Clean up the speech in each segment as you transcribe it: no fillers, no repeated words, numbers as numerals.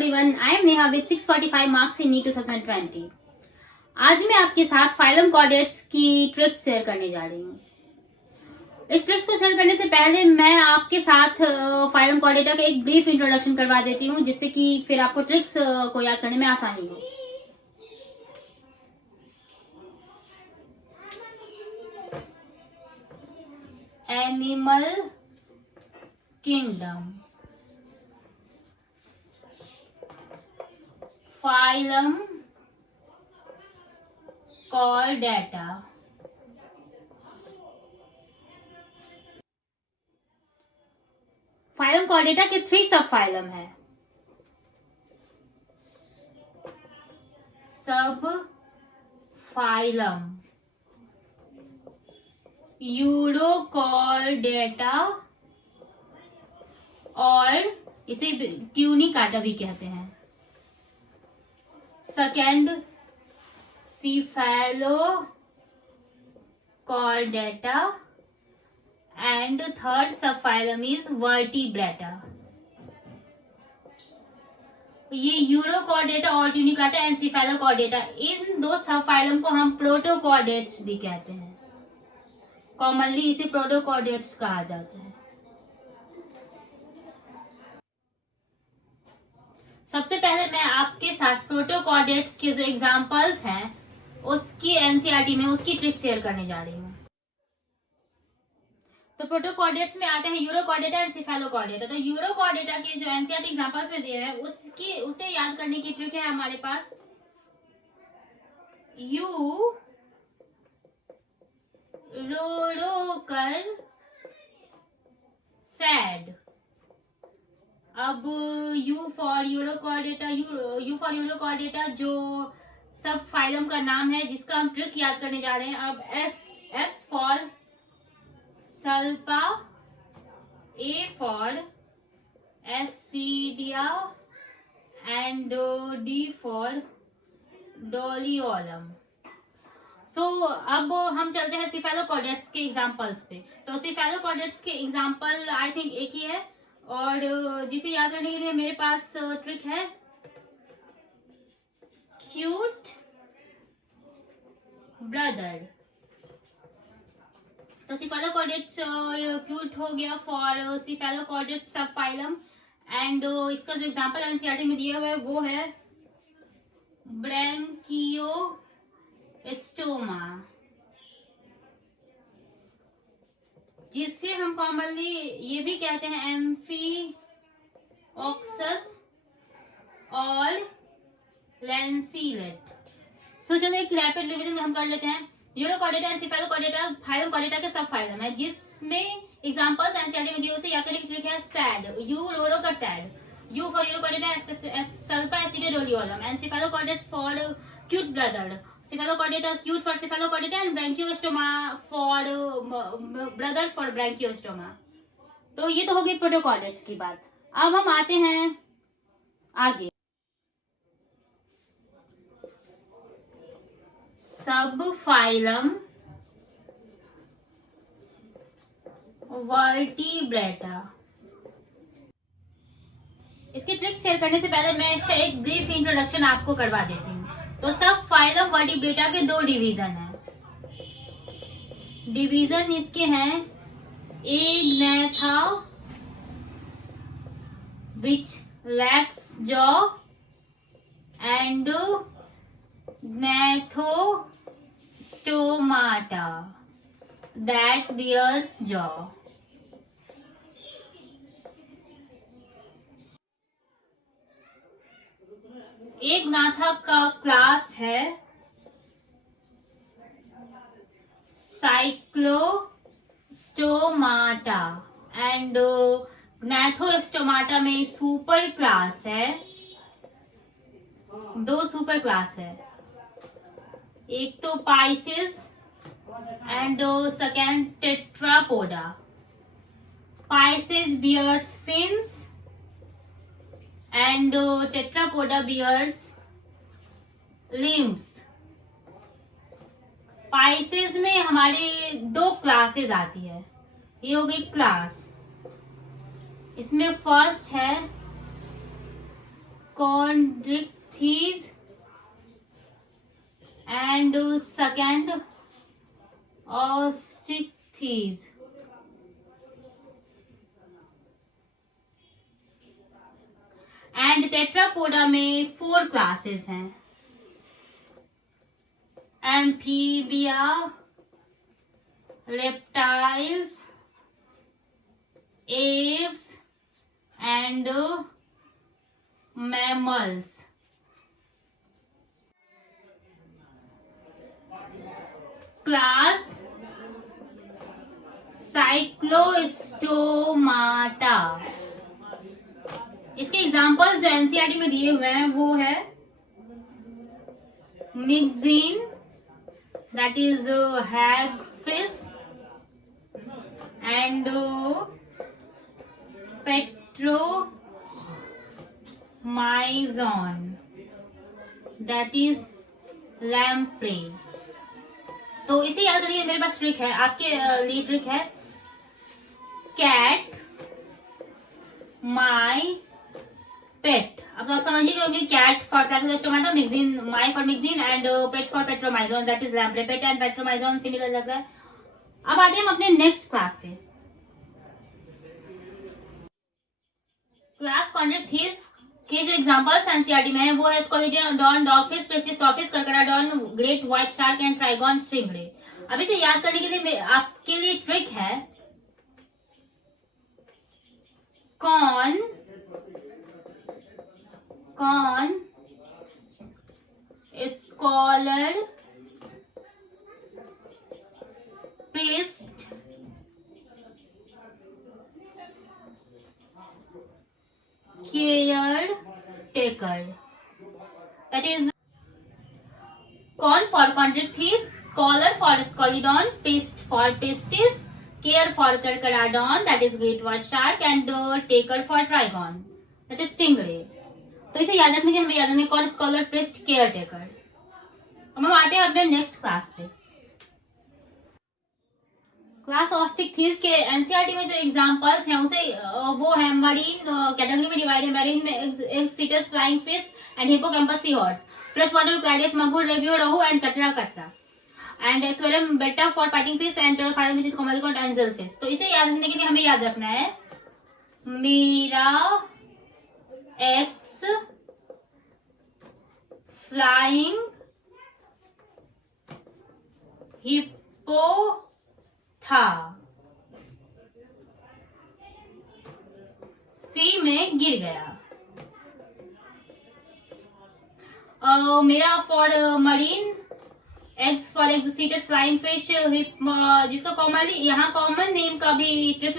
everyone, I am Neha with 645 marks in NEET 2020. आज मैं आपके साथ फाइलम कोऑर्डिनेट्स की ट्रिक्स शेयर करने जा रही हूँ। इस ट्रिक्स को शेयर करने से पहले मैं आपके साथ फाइलम कोऑर्डिनेटर का एक ब्रीफ इंट्रोडक्शन करवा देती हूँ, जिससे कि फिर आपको ट्रिक्स को याद करने में आसानी हो। एनिमल किंगडम, फाइलम चॉर्डेटा, फाइलम चॉर्डेटा के 3 सब फाइलम है। सब फाइलम यूरोकॉर्डेटा और इसे ट्यूनिकाटा भी कहते हैं। Second cephalochordata and third subphylum is vertebrata। ये यूरोकॉर्डेटा और Tunicata and cephalochordata, in 2 subphylum को हम प्रोटोकॉर्डेट्स भी कहते हैं। कॉमनली इसे प्रोटोकॉर्डेट्स कहा जाता है। सबसे पहले मैं आपके साथ प्रोटोकॉर्डेट्स के जो एग्जांपल्स हैं उसकी एनसीईआरटी में उसकी ट्रिक शेयर करने जा रही हूँ। तो प्रोटोकॉर्डेट्स में आते हैं यूरोकॉर्डेटा एंड cephalochordata। तो यूरोकॉर्डेटा के जो एनसीईआरटी एग्जांपल्स में दिए हैं उसे याद करने की ट्रिक है हमारे पास। यू रो रो कर सैड। अब यू फॉर यूरोकॉर्डेटा जो सब फाइलम का नाम है जिसका हम ट्रिक याद करने जा रहे हैं। अब S for Salpa, A for Ascidia and D for Doliolum. So अब हम चलते हैं cephalochordates के एग्जांपल्स पे। सो cephalochordates के एग्जांपल आई थिंक एक ही है और जिसे याद करने के लिए मेरे पास ट्रिक है क्यूट ब्रदर। तो cephalochordates क्यूट हो गया फॉर cephalochordates सब फाइलम एंड इसका जो एग्जांपल एनसीईआरटी में दिया हुआ है वो है ब्रैंकियोस्टोमा, जिससे हम कॉमनली ये भी कहते हैं एम्फीऑक्सस और लैंसीलेट। सो चलो एक रैपिड रिवीजन हम कर लेते हैं। Urochordata and cephalochordata phylum Chordata के सब फाइलम है, जिसमें एग्जांपल्स एनसीईआरटी में दिए उसे याद करने की ट्रिक है सैड, यू रो रो कर सैड, U for urochordata salpa acid doliolum and cephalochordates for cute brother, cephalochordata cute for cephalochordata and branchiostoma for brother for branchiostoma। तो ये तो हो गई प्रोटोकॉर्डेट्स की बात। अब हम आते हैं आगे सब फाइलम वर्टिब्रेटा। इसकी ट्रिक शेयर करने से पहले मैं इसका एक ब्रीफ इंट्रोडक्शन आपको करवा देती हूँ। तो सब फाइलम वर्टिब्रेटा के 2 डिवीजन हैं। डिवीजन इसके हैं Agnatha which lacks jaw and gnathostomaटा that bears jaw। एक ग्नाथा का क्लास है साइक्लोस्टोमाटा एंड ग्नैथोस्टोमाटा में सुपर क्लास है। 2 सुपर क्लास है, एक तो pisces and second tetrapoda. Pisces bears fins and tetrapoda bears limbs। Pisces में हमारे 2 क्लासेस आती है। ये हो गई क्लास, इसमें फर्स्ट है chondrichthyes, and second osteichthyes. And Tetrapoda में 4 क्लासेस हैं, amphibia, reptiles, Aves and mammals. Class Cyclostomata. इसके एग्जाम्पल जो एनसीईआरटी में दिए हुए हैं वो है मिक्जीन, that is hagfish, and Petromyzon, that is lamprey. तो इसे याद करिए, मेरे पास ट्रिक है आपके लिए. ट्रिक है कैट माई पेट. अब आप समझिए होंगे, cat for Cyclostomata, Myxine, my for Myxine, and pet for Petromyzon, that is lamprey. Pet and Petromyzon similar लग रहा है. अब आते हैं हम अपने नेक्स्ट क्लास पे. क्लास कॉन्ड्रिक्थिस के जो एग्जांपल्स एनसीईआरटी में है वो है Scoliodon dogfish, Pristis sawfish, Carcharodon, great white shark and Trygon stingray. अब इसे याद करने के लिए आपके लिए ट्रिक है con scholar, paste, caretaker. That is con for chondrichthyes, scholar for scoliodon, pest for pestis, care for carcharodon, that is great white shark, and taker for trigon, that is stingray. तो इसे याद रखने के हमें याद रखने कौन, scholar, paste, care taker. अब हम आते हैं अपने नेक्स्ट क्लास पे. क्लास ऑस्टिक्थिस के एनसीईआरटी में जो एग्जांपल्स हैं उसे वो है मरीन कैटेगरी में डिवाइड है. मरीन में Exocoetus, flying fish and Hippocampus sea horse. Fresh water Clarias, Magur, Labeo, Rohu and Catla. And aquarium बेटा for fighting fish and Pterophyllum which is commonly called angel fish. तो इसे याद रखने के लिए हमें याद रखना है मीरा एक्स, फ्लाइंग, हिप्पो था, सी में गिर गया. मेरा for marine, eggs for Exocoetus, flying fish, जिसका कॉमनली यहाँ कॉमन नेम का भी ट्रिक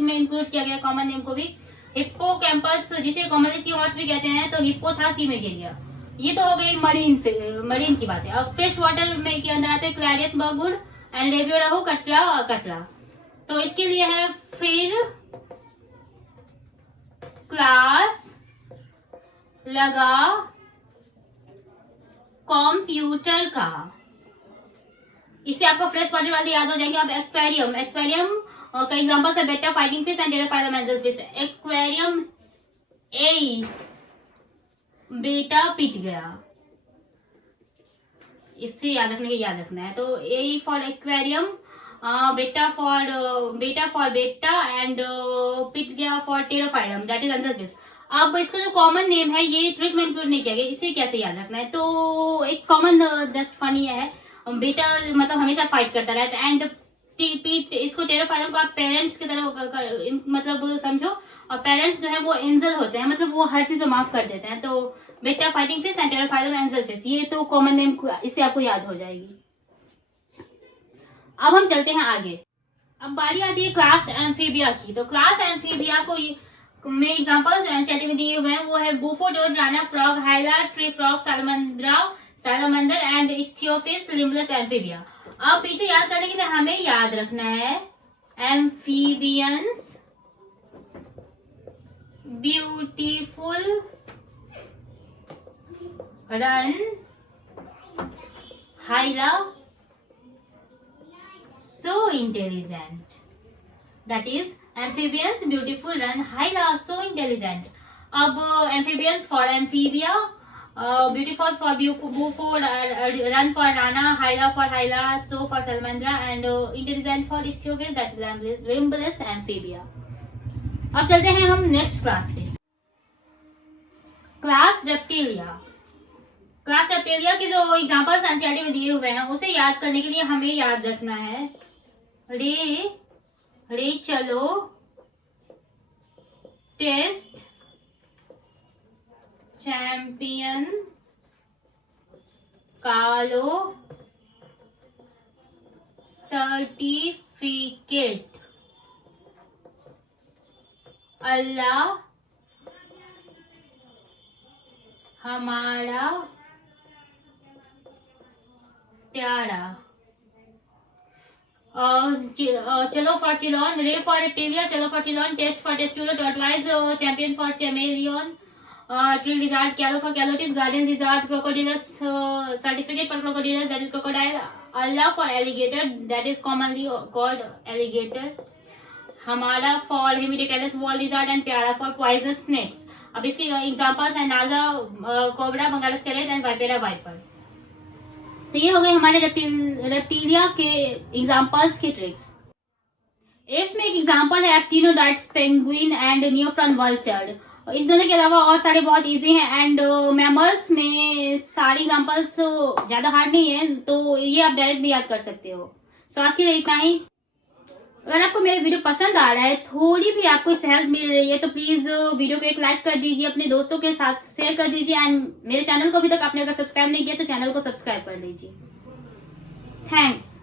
में इंक्लूड किया गया. कॉमन नेम को भी हिप्पोकैम्पस, जिसे कॉमनली सी हॉर्स भी कहते हैं, तो हिप्पो था, सी में गिर गया. ये तो हो गई मरीन की बातें. अब फ्रेश वाटर में के अंदर आते हैं क्लैरियस, मगुर एंड रेबियो, रोहू, कतरा. तो इसके लिए है फिर क्लास लगा कंप्यूटर का. इससे आपको फ्रेश वाटर वाले याद हो जाएंगे. अब एक्वेरियम का एग्जांपल है Betta fighting fish and Pterophyllum angel fish. Aquarium A, बेटा पिट गया. इससे याद रखना है. तो ए फॉर एक्वेरियम, बेटा फॉर बेटा एंड पिट गया for Pterophyllum, that is angel fish. अब इसका जो कॉमन नेम है ये ट्रिक में इंक्लूड नहीं किया गया. इसे कैसे याद रखना है, तो एक कॉमन जस्ट फनी है. बेटा मतलब हमेशा फाइट करता रहता है, एंड पीट, इसको टेरोफाइलम को आप पेरेंट्स की तरह मतलब समझो. और पेरेंट्स जो है वो एंजल होते हैं, मतलब वो हर चीज को माफ कर देते हैं. तो बेटा fighting fish and Pterophyllum angel fish, ये तो कॉमन नेम, इससे आपको याद हो जाएगी. अब हम चलते हैं आगे. अब बारी आती है क्लास एम्फीबिया की. तो क्लास एम्फीबिया को में एग्जांपल्स एनसीईआरटी में दिए हुए हैं वो है Bufo toad, Rana frog, Hyla, tree frog, salamander and Ichthyophis, limbless amphibia. अब इसे याद करने के लिए हमें याद रखना है amphibians, beautiful, run, हाइला, so intelligent. That is amphibians, beautiful, run, hyla, so intelligent. अब amphibians for amphibia, beautiful for bufo, run for rana, hyla for hyla, so for salamandra, and intelligent for ichthyophis, that is limbless amphibia. अब चलते हैं हम next class पे, class reptilia. Class reptilia के जो examples NCERT में दिए हुए हैं उसे याद करने के लिए हमें याद रखना है रे चलो, टेस्ट, चैंपियन, कालो, सर्टिफिकेट, अल्लाह, हमारा प्यारा, चलो फॉर चिलोन, रे फॉर रेप्टिलिया, चलो for Chelone, test for Testudo, tortoise, champion for chameleon, tree lizard, Calo for Calotes, garden lizard, Crocodylus, certificate for Crocodylus, that is crocodile, अल्लाह for alligator, that is commonly called alligator, हमारा for Hemidactylus wall lizard, and प्यारा for poisonous snakes. अब इसके examples हैं Naja cobra, बंगाल स्केलेट, and Vipera wiper. तो ये हो गए हमारे रेप्टिलिया के एग्जांपल्स के ट्रिक्स। एप्स में एक एग्जांपल है एप्टिनोडाइट्स पेंगुइन एंड नियोफ्रॉन वल्चर। इस दोनों के अलावा और सारे बहुत इजी हैं, एंड मैमल्स में सारे एग्जांपल्स ज्यादा हार्ड नहीं है, तो ये आप डायरेक्ट भी याद कर सकते हो। सो आज के लिए इतना ही। अगर आपको मेरा वीडियो पसंद आ रहा है, थोड़ी भी आपको हेल्प मिल रही है, तो प्लीज वीडियो को एक लाइक कर दीजिए, अपने दोस्तों के साथ शेयर कर दीजिए, एंड मेरे चैनल को अभी तक आपने अगर सब्सक्राइब नहीं किया तो चैनल को सब्सक्राइब कर लीजिए। थैंक्स।